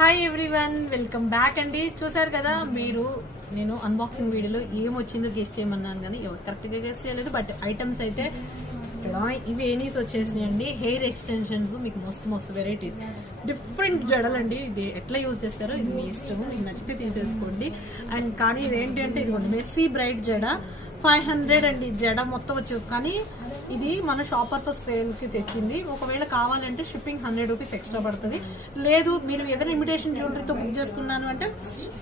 Hi everyone, welcome back అండి. చూసారు కదా మీరు, నేను అన్బాక్సింగ్ వీడియోలో ఏమొచ్చిందో గెస్ట్ చేయమన్నాను కానీ ఎవరు కరెక్ట్గా గెస్ట్ చేయలేదు. బట్ ఐటమ్స్ అయితే ఇవి ఏనీస్ వచ్చేసినాయి అండి. హెయిర్ ఎక్స్టెన్షన్స్, మీకు మస్తు వెరైటీస్, డిఫరెంట్ జడలండి. ఇది ఎట్లా యూజ్ చేస్తారో ఇది మీ ఇష్టము, మీకు నచ్చితే తీసేసుకోండి. అండ్ కానీ ఇదేంటి అంటే ఇదిగోండి మెస్సీ బ్రైట్ జడ 500 అండి. జడ మొత్తం వచ్చేది, కానీ ఇది మన షాపర్తో సేల్కి తెచ్చింది. ఒకవేళ కావాలంటే షిప్పింగ్ 100 రూపీస్ ఎక్స్ట్రా పడుతుంది. లేదు మీరు ఏదైనా ఇమిటేషన్ జ్యువెలరీతో బుక్ చేసుకున్నాను అంటే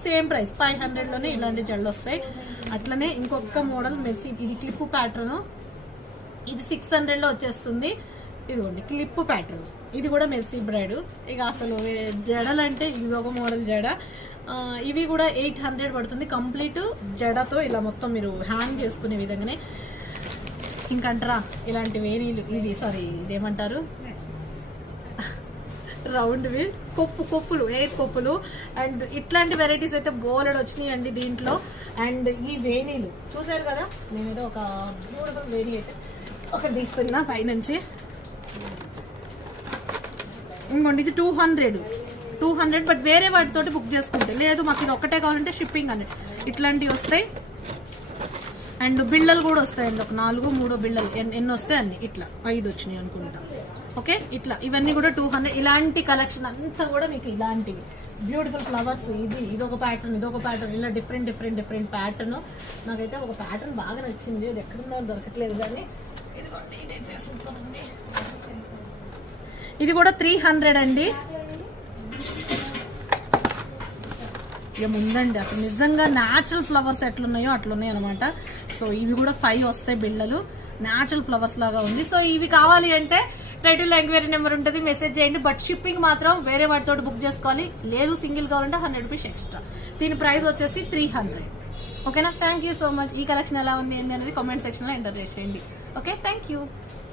సేమ్ ప్రైస్ 500లోనే ఇలాంటి జడలు వస్తాయి. అట్లనే ఇంకొక మోడల్ మెస్సీ, ఇది క్లిప్ ప్యాటర్న్, ఇది 600లో వచ్చేస్తుంది. ఇదిగోండి క్లిప్ ప్యాటర్న్, ఇది కూడా మెస్సీ బ్రైడ్. ఇక అసలు జడలు అంటే ఇది ఒక మోడల్ జడ. ఇవి కూడా 800 పడుతుంది కంప్లీట్ జడతో. ఇలా మొత్తం మీరు హ్యాంగ్ చేసుకునే విధంగానే. ఇంకంటారా ఇలాంటి వేణీలు, ఇవి సారీ ఇదేమంటారు, రౌండ్వి కొప్పులు, ఎయిర్ కొప్పులు. అండ్ ఇట్లాంటి వెరైటీస్ అయితే బోలెడ్ వచ్చినాయి అండి దీంట్లో. అండ్ ఈ వేణీలు చూసారు కదా, నేనేదో ఒక బ్యూటిఫుల్ వేణీ అయితే ఒకటి తీసుకున్నా పైనుంచి. ఇంకోండి ఇది 200 బట్ వేరే వాటితోటి బుక్ చేసుకుంటే, లేదు మాకు ఇది ఒక్కటే కావాలంటే షిప్పింగ్ అనేది ఇట్లాంటివి వస్తాయి. అండ్ బిళ్ళలు కూడా వస్తాయండి, ఒక 4-3 బిళ్ళలు ఎన్ని వస్తాయి అన్ని, ఇట్లా 5 వచ్చినాయి అనుకుంటా. ఓకే, ఇట్లా ఇవన్నీ కూడా 200. ఇలాంటి కలెక్షన్ అంతా కూడా మీకు ఇలాంటివి బ్యూటిఫుల్ ఫ్లవర్స్, ఇదొక ప్యాటర్న్, ఇలా డిఫరెంట్ ప్యాటర్న్. నాకైతే ఒక ప్యాటర్న్ బాగా నచ్చింది, అది ఎక్కడుందో దొరకట్లేదు కానీ ఇదిగోండి ఇదైతే సూపర్ ఉంది. ఇది కూడా 300 అండి. ఇక ముందండి అసలు నిజంగా న్యాచురల్ ఫ్లవర్స్ ఎట్లున్నాయో అట్లున్నాయి అనమాట. సో ఇవి కూడా 5 వస్తాయి బిళ్ళలు, న్యాచురల్ ఫ్లవర్స్ లాగా ఉంది. సో ఇవి కావాలి అంటే టైటిల్ ఎంక్వైరీ నెంబర్ ఉంటుంది, మెసేజ్ చేయండి. బట్ షిప్పింగ్ మాత్రం వేరే వాటితో బుక్ చేసుకోవాలి. లేదు సింగిల్ కావాలంటే 100 రూపీస్ ఎక్స్ట్రా. దీని ప్రైస్ వచ్చేసి 300. ఓకేనా, థ్యాంక్ యూ సో మచ్. ఈ కలెక్షన్ ఎలా ఉంది ఏంటి అనేది కామెంట్ సెక్షన్లో ఎంటర్ చేసేయండి. Okay, thank you.